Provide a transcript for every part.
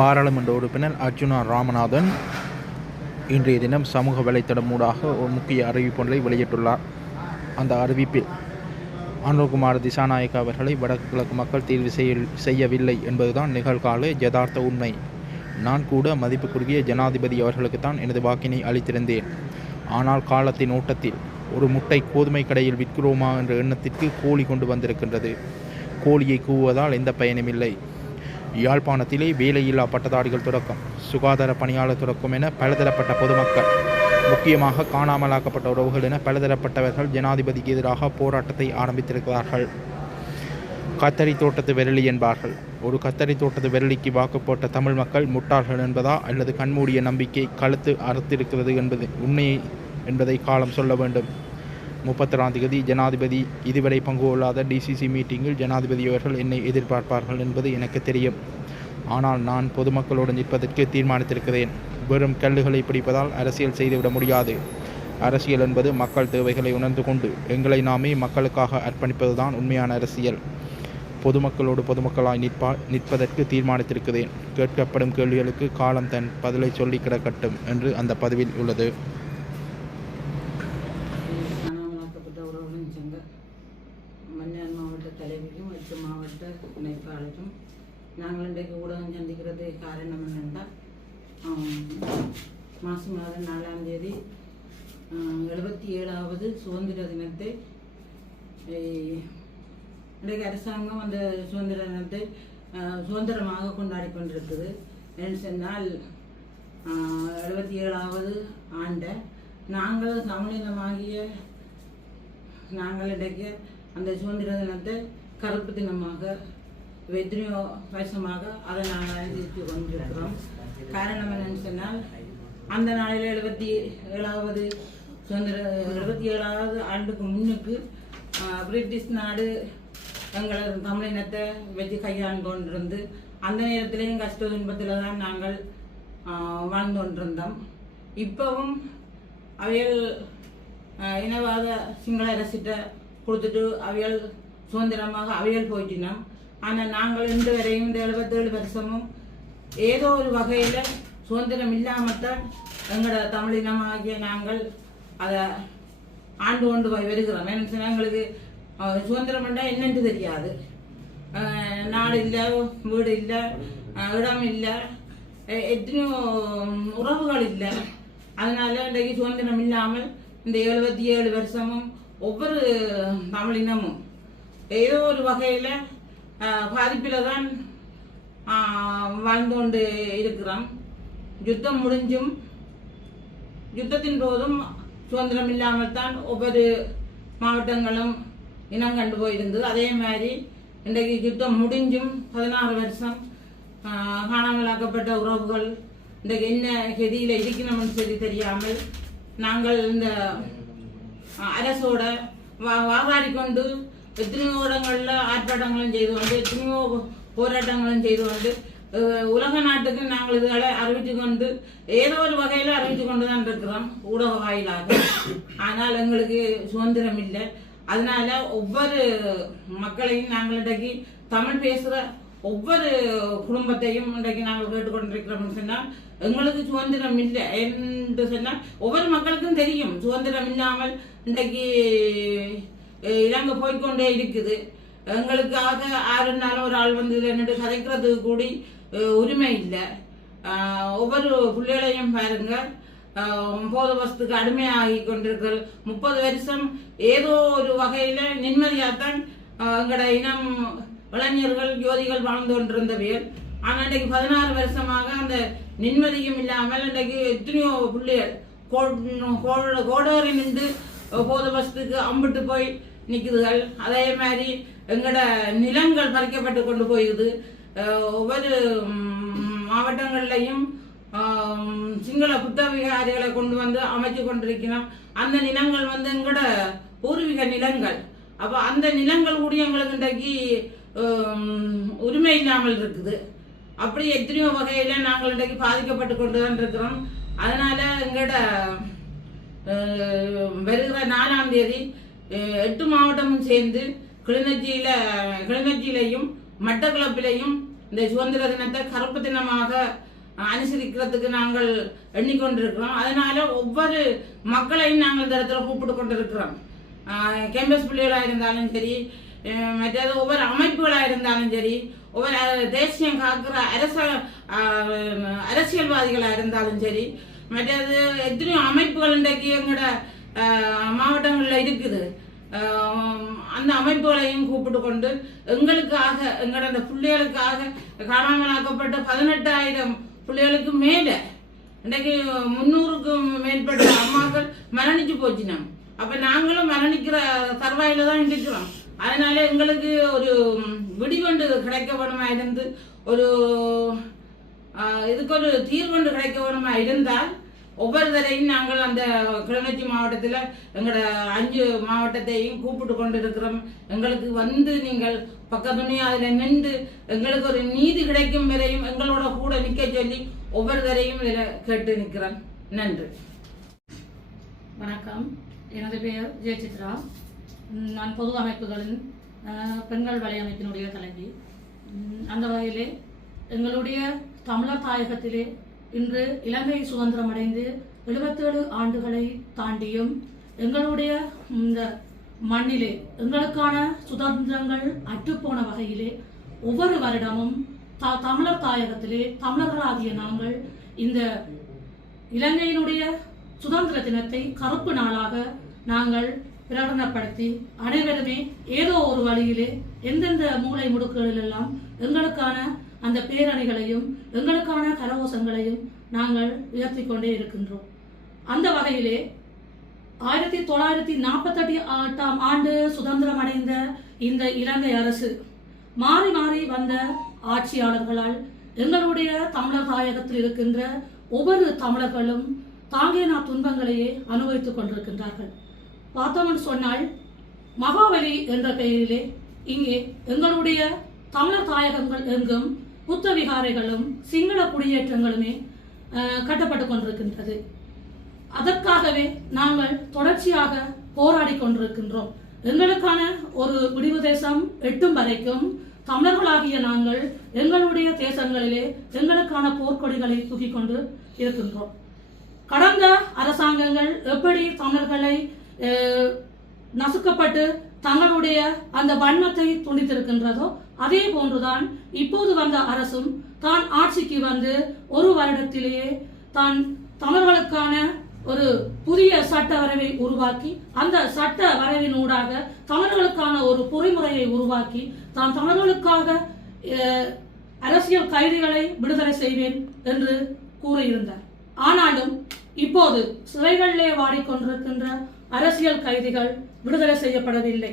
பாராளுமன்ற உறுப்பினர் அர்ஜுனா ராமநாதன் இன்றைய தினம் சமூக வலைத்தடம் ஊடாக ஒரு முக்கிய அறிவிப்பொன்றை வெளியிட்டுள்ளார். அந்த அறிவிப்பில் அனுகுமார் திசாநாயக் அவர்களை வடக்கு கிழக்கு மக்கள் தேர்வு செய்ய செய்யவில்லை என்பதுதான் நிகழ்கால யதார்த்த உண்மை. நான் கூட மதிப்புக்குரிய ஜனாதிபதி அவர்களுக்குத்தான் எனது வாக்கினை அளித்திருந்தேன். ஆனால் காலத்தின் ஓட்டத்தில் ஒரு முட்டை கோதுமை கடையில் விற்கிறோமா என்ற எண்ணத்திற்கு கோழி கொண்டு வந்திருக்கின்றது. கோழியை கூவுவதால் எந்த பயனுமில்லை யாழ்ப்பாணத்திலே வேலையில்லா பட்டதாரிகள் தொடக்கம் சுகாதார பணியாளர் தொடக்கம் என பலதரப்பட்ட பொதுமக்கள் முக்கியமாக காணாமலாக்கப்பட்ட உறவுகள் என பலதரப்பட்டவர்கள் ஜனாதிபதிக்கு எதிராக போராட்டத்தை ஆரம்பித்திருக்கிறார்கள். கத்தரி தோட்டத்து விரலி என்பார்கள். ஒரு கத்தரி தோட்டத்து விரலிக்கு வாக்கு போட்ட தமிழ் மக்கள் முட்டாள்கள் என்பதா அல்லது கண்மூடிய நம்பிக்கை கழுத்து அறுத்திருக்கிறது என்பது உண்மையை என்பதை காலம் சொல்ல வேண்டும். முப்பத்தொராம் தேதி ஜனாதிபதி இதுவரை பங்கு கொள்ளாத டிசிசி மீட்டிங்கில் ஜனாதிபதி அவர்கள் என்னை எதிர்பார்ப்பார்கள் என்பது எனக்கு தெரியும். ஆனால் நான் பொதுமக்களோடு நிற்பதற்கு தீர்மானித்திருக்கிறேன். வெறும் கல்லுகளை பிடிப்பதால் அரசியல் செய்துவிட முடியாது. அரசியல் என்பது மக்கள் தேவைகளை உணர்ந்து கொண்டு எங்களை நாமே மக்களுக்காக அர்ப்பணிப்பதுதான் உண்மையான அரசியல். பொதுமக்களோடு பொதுமக்களாய் நிற்பா நிற்பதற்கு தீர்மானித்திருக்கிறேன். கேட்கப்படும் கேள்விகளுக்கு காலம் தன் பதிலை சொல்லி கிடக்கட்டும் என்று அந்த பதிவில் உள்ளது காணாமலாக்கப்பட்ட உறவுகளின் சங்க மன்னார் மாவட்ட தலைவியும் எட்டு மாவட்ட இணைப்பாளரும் நாங்கள் இன்றைக்கு ஊடகம் சந்திக்கிறது காரணம் என்னென்றால் மாசி மாதம் நாலாம் தேதி எழுபத்தி ஏழாவது சுதந்திர தினத்தை இன்றைக்கு அரசாங்கம் அந்த சுதந்திர தினத்தை சுதந்திரமாக கொண்டாடி கொண்டிருக்குது. என்று சொன்னால் எழுபத்தி ஏழாவது ஆண்டை நாங்கள் தமிழினமாகிய நாங்கள் இன்றைக்கு அந்த சுதந்திர தினத்தை கருப்பு தினமாக எத்தனையோ வருஷமாக அதை நாங்கள் அனுசரித்து கொண்டிருக்கிறோம். காரணம் என்னன்னு சொன்னால் அந்த நாளில் எழுபத்தி ஏழாவது சுதந்திர எழுபத்தி ஏழாவது ஆண்டுக்கு முன்னுக்கு பிரிட்டிஷ் நாடு எங்களது தமிழினத்தை வச்சு கையாண்டு கொண்டிருந்து அந்த நேரத்திலையும் கஷ்ட துன்பத்தில் தான் நாங்கள் வாழ்ந்து கொண்டிருந்தோம். இப்போவும் அவைகள் இனவாத சிங்கள அரசிட்ட கொடுத்துட்டு அவைகள் சுதந்திரமாக அவைகள் போயிட்டினோம். ஆனால் நாங்கள் இன்று வரையும் இந்த எழுபத்தேழு வருஷமும் ஏதோ ஒரு வகையில் சுதந்திரம் இல்லாமத்தான் எங்களோட தமிழினமாகிய நாங்கள் அதை ஆண்டு கொண்டு போய் வருகிறோம். ஏன்னு எங்களுக்கு சுதந்திரம் என்றால் என்னென்று தெரியாது. நாடு இல்லை வீடு இல்லை இடம் இல்லை எத்தனையோ உறவுகள் இல்லை. அதனால இன்றைக்கு சுதந்திரம் இல்லாமல் இந்த எழுபத்தி ஏழு வருஷமும் ஒவ்வொரு தமிழினமும். ஏதோ ஒரு வகையில் பாதிப்பில் தான் வாழ்ந்து கொண்டு இருக்கிறோம் யுத்தம் முடிஞ்சும் யுத்தத்தின் போதும் சுதந்திரம் இல்லாமல் தான் ஒவ்வொரு மாவட்டங்களும் இனம் கண்டு போயிருந்தது. அதே மாதிரி இன்றைக்கு யுத்தம் முடிஞ்சும் பதினாறு வருஷம் காணாமலாக்கப்பட்ட உறவுகள் இன்றைக்கு என்ன கெதியில் இருக்கணும்னு சொல்லி தெரியாமல் நாங்கள் இந்த அரசோட வா கொண்டு எத்தனையோ இடங்களில் ஆர்ப்பாட்டங்களும் செய்து கொண்டு எத்தனையோ போராட்டங்களும் செய்து கொண்டு உலக நாட்டுக்கு நாங்கள் இதுகளை அறிவித்து கொண்டு ஏதோ ஒரு வகையில் அறிவித்து கொண்டு தான் இருக்கிறோம் ஊடக வாயிலாக. ஆனால் எங்களுக்கு சுதந்திரம் இல்லை. அதனால ஒவ்வொரு மக்களையும் நாங்கள் இன்றைக்கு தமிழ் பேசுகிற ஒவ்வொரு குடும்பத்தையும் இன்றைக்கு நாங்கள் கேட்டுக்கொண்டிருக்கிறோம்னு சொன்னால் எங்களுக்கு சுதந்திரம் இல்லை என்று சொன்னால் ஒவ்வொரு மக்களுக்கும் தெரியும். சுதந்திரம் இல்லாமல் இன்றைக்கு இலங்கை போய்க்கொண்டே இருக்குது. எங்களுக்காக ஆறுனாலும் ஒரு ஆள் வந்து இதில் நின்று கூடி உரிமை இல்லை. ஒவ்வொரு பிள்ளைகளையும் பாருங்க. போத வருஷத்துக்கு அடிமையாகி கொண்டிருக்கிற முப்பது வருஷம் ஏதோ ஒரு வகையில் நிம்மதியாகத்தான் எங்களோட இனம் இளைஞர்கள் ஜோதிகள் வாழ்ந்து கொண்டிருந்தவையல் ஆனால் இன்றைக்கு பதினாறு வருஷமாக அந்த நிம்மதியும் இல்லாமல் இன்றைக்கு எத்தனையோ பிள்ளைகள் கோ- கோடோரி நின்று போத வசத்துக்கு அம்பிட்டு போய் நிற்குதுகள். அதே மாதிரி எங்களோட நிலங்கள் பறிக்கப்பட்டு கொண்டு போயிடுது ஒவ்வொரு மாவட்டங்கள்லையும் சிங்கள புத்தவிகாரிகளை கொண்டு வந்து அமைச்சு கொண்டிருக்கிறோம். அந்த நிலங்கள் வந்து எங்களோட பூர்வீக நிலங்கள். அப்போ அந்த நிலங்கள் கூட எங்களுக்கு இன்றைக்கு உரிமை இல்லாமல் இருக்குது. அப்படி எத்தனையோ வகையில் நாங்கள் இன்றைக்கு பாதிக்கப்பட்டு கொண்டு தான் இருக்கிறோம். அதனால எங்களோட வருகிற நாலாம் தேதி எட்டு மாவட்டமும் சேர்ந்து கிளிநொச்சியில கிளிநொச்சியிலையும் மட்டக்களப்பிலையும் இந்த சுதந்திர தினத்தை கருப்பு தினமாக அனுசரிக்கிறதுக்கு நாங்கள் எண்ணிக்கொண்டிருக்கிறோம். அதனால ஒவ்வொரு மக்களையும் நாங்கள் இந்த இடத்துல கூப்பிட்டு கொண்டிருக்கிறோம். கேம்பஸ் பிள்ளைகளாக இருந்தாலும் சரி மற்றது ஒவ்வொரு அமைப்புகளாக இருந்தாலும் சரி ஒவ்வொரு தேசியம் காக்கிற அரச அரசியல்வாதிகளாக இருந்தாலும் சரி மற்றது எத்தனையோ அமைப்புகள் இன்றைக்கு எங்களோட மாவட்டங்களில் இருக்குது அந்த அமைப்புகளையும் கூப்பிட்டு கொண்டு எங்களுக்காக எங்களோட அந்த பிள்ளைகளுக்காக காணாமலாக்கப்பட்ட பதினெட்டாயிரம் பிள்ளைகளுக்கு மேலே இன்றைக்கு முந்நூறுக்கும் மேற்பட்ட அம்மாக்கள் மரணிச்சு போச்சுனோம் அப்போ நாங்களும் மரணிக்கிற தருவாயில் தான் இருக்கிறோம் அதனால எங்களுக்கு ஒரு விடிவண்டு கிடைக்க வேணுமா இருந்து ஒரு இதுக்கு ஒரு தீர்வண்டு கிடைக்க வேணுமா இருந்தால் தடையும் நாங்கள் அந்த கிளிநொச்சி மாவட்டத்தில் எங்களோட அஞ்சு மாவட்டத்தையும் கூப்பிட்டு கொண்டு இருக்கிறோம் எங்களுக்கு வந்து நீங்கள் பக்கத்துணி அதில் நின்று எங்களுக்கு ஒரு நீதி கிடைக்கும் வரையும் எங்களோட கூட நிற்க சொல்லி ஒவ்வொரு தடையும் இதில் கேட்டு நிற்கிறேன் நன்றி. வணக்கம். எனது பெயர் ஜெயசித்ரா. நான் பொது அமைப்புகளின் பெண்கள் வலையமைப்பினுடைய தலைவி. அந்த வகையிலே எங்களுடைய தமிழர் தாயகத்திலே இன்று இலங்கை சுதந்திரம் அடைந்து எழுபத்தேழு ஆண்டுகளை தாண்டியும் எங்களுடைய இந்த மண்ணிலே எங்களுக்கான சுதந்திரங்கள் அற்றுப்போன வகையிலே ஒவ்வொரு வருடமும் த தமிழர் தாயகத்திலே தமிழர்களாகிய நாங்கள் இந்த இலங்கையினுடைய சுதந்திர தினத்தை கருப்பு நாளாக நாங்கள் பிரகடனப்படுத்தி அனைவருமே ஏதோ ஒரு வழியிலே எந்தெந்த மூலை முடுக்குகளிலெல்லாம் எங்களுக்கான அந்த பேரணிகளையும் எங்களுக்கான கரகோசங்களையும் நாங்கள் உயர்த்தி கொண்டே இருக்கின்றோம். அந்த வகையிலே ஆயிரத்தி தொள்ளாயிரத்தி நாற்பத்தெட்டு எட்டாம் ஆண்டு சுதந்திரம் அடைந்த இந்த இலங்கை அரசு மாறி மாறி வந்த ஆட்சியாளர்களால் எங்களுடைய தமிழர் தாயகத்தில் இருக்கின்ற ஒவ்வொரு தமிழர்களும் தாங்கே நான் துன்பங்களையே அனுபவித்துக் கொண்டிருக்கின்றார்கள். பார்த்தோம்னு சொன்னால் மகாபலி என்ற பெயரிலே இங்கே எங்களுடைய தமிழர் தாயகங்கள் எங்கும் புத்த விகாரைகளும் சிங்கள குடியேற்றங்களுமே கட்டப்பட்டு கொண்டிருக்கின்றது. அதற்காகவே நாங்கள் தொடர்ச்சியாக போராடி கொண்டிருக்கின்றோம். எங்களுக்கான ஒரு முடிவு தேசம் எட்டும் வரைக்கும் தமிழர்களாகிய நாங்கள் எங்களுடைய தேசங்களிலே எங்களுக்கான போர்க்கொடிகளை தூக்கிக் கொண்டு இருக்கின்றோம். கடந்த அரசாங்கங்கள் எப்படி தமிழர்களை நசுக்கப்பட்டு தங்களுடைய அந்த வன்மத்தை துண்டித்திருக்கின்றதோ அதே போன்றுதான் இப்போது வந்த அரசும் தான் ஆட்சிக்கு வந்து ஒரு வருடத்திலேயே தான் தமிழர்களுக்கான ஒரு புதிய சட்ட வரைவை உருவாக்கி அந்த சட்ட வரைவினூடாக தமிழர்களுக்கான ஒரு பொறிமுறையை உருவாக்கி தான் தமிழர்களுக்காக அரசியல் கைதிகளை விடுதலை செய்வேன் என்று கூறியிருந்தார். ஆனாலும் இப்போது சிறைகளிலே வாடிக்கொண்டிருக்கின்ற அரசியல் கைதிகள் விடுதலை செய்யப்படவில்லை.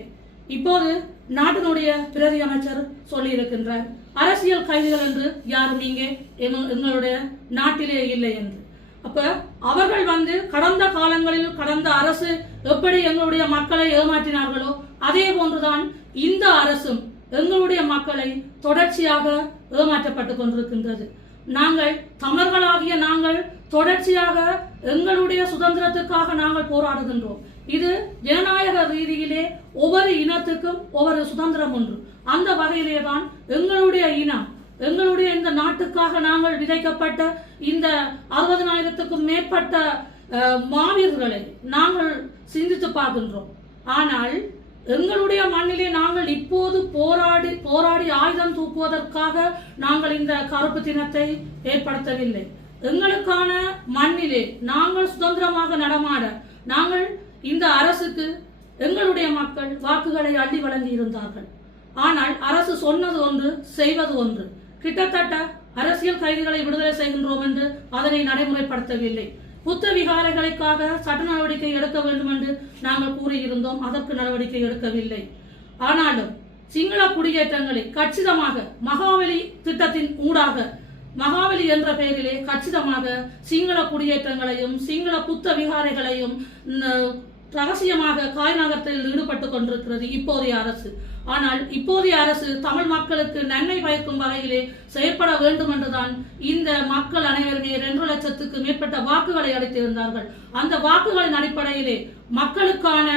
இப்போது நாட்டினுடைய பிரதி அமைச்சர் சொல்லியிருக்கின்றார் அரசியல் கைதிகள் என்று யாரும் இங்கே எங்களுடைய நாட்டிலே இல்லை என்று. அப்ப அவர்கள் வந்து கடந்த காலங்களில் கடந்த அரசு எப்படி எங்களுடைய மக்களை ஏமாற்றினார்களோ அதே போன்றுதான் இந்த அரசும் எங்களுடைய மக்களை தொடர்ச்சியாக ஏமாற்றப்பட்டு கொண்டிருக்கின்றது. நாங்கள் தமிழர்களாகிய நாங்கள் தொடர்ச்சியாக எங்களுடைய சுதந்திரத்துக்காக நாங்கள் போராடுகின்றோம். இது ஜனநாயக ரீதியிலே ஒவ்வொரு இனத்துக்கும் ஒவ்வொரு சுதந்திரம் ஒன்று அந்த வகையிலே தான் எங்களுடைய இனம் எங்களுடைய இந்த நாட்டுக்காக நாங்கள் விதைக்கப்பட்ட இந்த அறுபதனாயிரத்துக்கும் மேற்பட்ட மாவீரர்களை நாங்கள் சிந்தித்து பார்க்கின்றோம். ஆனால் எங்களுடைய மண்ணிலே நாங்கள் இப்போது போராடி போராடி ஆயுதம் தூக்குவதற்காக நாங்கள் இந்த கருப்பு தினத்தை ஏற்படுத்தவில்லை. எங்களுக்கான மண்ணிலே நாங்கள் சுதந்திரமாக நடமாட நாங்கள் இந்த அரசுக்கு எங்களுடைய மக்கள் வாக்குகளை அள்ளி வழங்கி இருந்தார்கள். ஆனால் அரசு சொன்னது ஒன்று செய்வது ஒன்று. கிட்டத்தட்ட அரசியல் கைதிகளை விடுதலை செய்கின்றோம் என்று அதனை நடைமுறைப்படுத்தவில்லை. புத்த விகாரைகளுக்காக சட்ட நடவடிக்கை எடுக்க வேண்டும் என்று நாங்கள் கூறியிருந்தோம். அதற்கு நடவடிக்கை எடுக்கவில்லை. ஆனாலும் சிங்கள குடியேற்றங்களை கச்சிதமாக மகாவலி திட்டத்தின் ஊடாக மகாவலி என்ற பெயரிலே கச்சிதமாக சிங்கள குடியேற்றங்களையும் சிங்கள புத்த விகாரைகளையும் ரகசியமாக காய் நகரத்தில் ஈடுபட்டு கொண்டிருக்கிறது இப்போதைய அரசு. ஆனால் இப்போதைய அரசு தமிழ் மக்களுக்கு நன்மை பயக்கும் வகையிலே செயற்பட வேண்டும் என்றுதான் இந்த மக்கள் அனைவருமே இரண்டு லட்சத்துக்கு மேற்பட்ட வாக்குகளை அளித்திருந்தார்கள். அந்த வாக்குகளின் அடிப்படையிலே மக்களுக்கான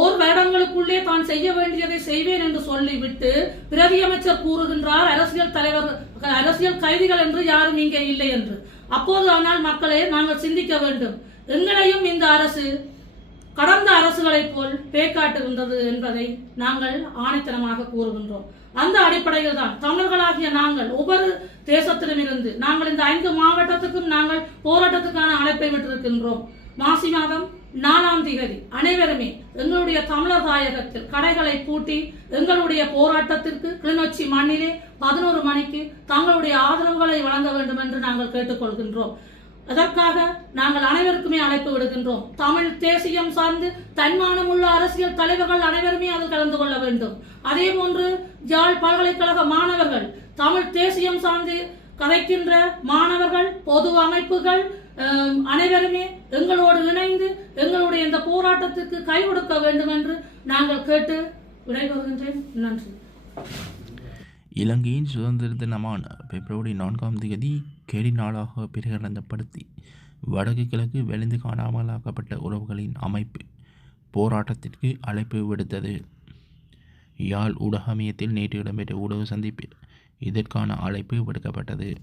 ஓர் வருடங்களுக்குள்ளே தான் செய்ய வேண்டியதை செய்வேன் என்று சொல்லிவிட்டு பிரதி அமைச்சர் கூறுகின்றார் அரசியல் தலைவர் அரசியல் கைதிகள் என்று யாரும் இங்கே இல்லை என்று. அப்போது ஆனால் மக்களே நாங்கள் சிந்திக்க வேண்டும். எங்களையும் இந்த அரசு கடந்த அரசுகளைப் போல் பேக்காட்டுகின்றது என்பதை நாங்கள் ஆணைத்தனமாக கூறுகின்றோம். அந்த அடிப்படையில் தான் தமிழர்களாகிய நாங்கள் ஒவ்வொரு தேசத்திலும் இருந்து நாங்கள் இந்த ஐந்து மாவட்டத்துக்கும் நாங்கள் போராட்டத்துக்கான அழைப்பை விட்டிருக்கின்றோம். மாசி மாதம் நாலாம் திகதி அனைவருமே எங்களுடைய தமிழர் தாயகத்தில் கடைகளை பூட்டி எங்களுடைய போராட்டத்திற்கு கிளிநொச்சி மண்ணிலே பதினோரு மணிக்கு தங்களுடைய ஆதரவுகளை வழங்க வேண்டும் என்று நாங்கள் கேட்டுக்கொள்கின்றோம். அதற்காக நாங்கள் அனைவருக்குமே அழைப்பு விடுகின்றோம். தமிழ் தேசியம் சார்ந்து தன்மானம் உள்ள அரசியல் தலைவர்கள் அனைவருமே அதில் கலந்து கொள்ள வேண்டும். அதே போன்று யாழ் பல்கலைக்கழக மாணவர்கள் தமிழ் தேசியம் சார்ந்து கதைக்கின்ற மாணவர்கள் பொது அமைப்புகள் அனைவருமே எங்களோடு இணைந்து எங்களுடைய இந்த போராட்டத்துக்கு கை கொடுக்க வேண்டும் என்று நாங்கள் கேட்டு விடைபெறுகின்றேன். நன்றி. இலங்கையின் சுதந்திர தினமான பிப்ரவரி நான்காம் தேதி கெடி நாளாக பிரகடனப்படுத்தி வடக்கு கிழக்கு வெளிந்து காணாமலாக்கப்பட்ட உறவுகளின் அமைப்பு போராட்டத்திற்கு அழைப்பு விடுத்தது. யாழ் ஊடகமயத்தில் நேற்று இடம்பெற்ற ஊடக சந்திப்பில் இதற்கான அழைப்பு விடுக்கப்பட்டது.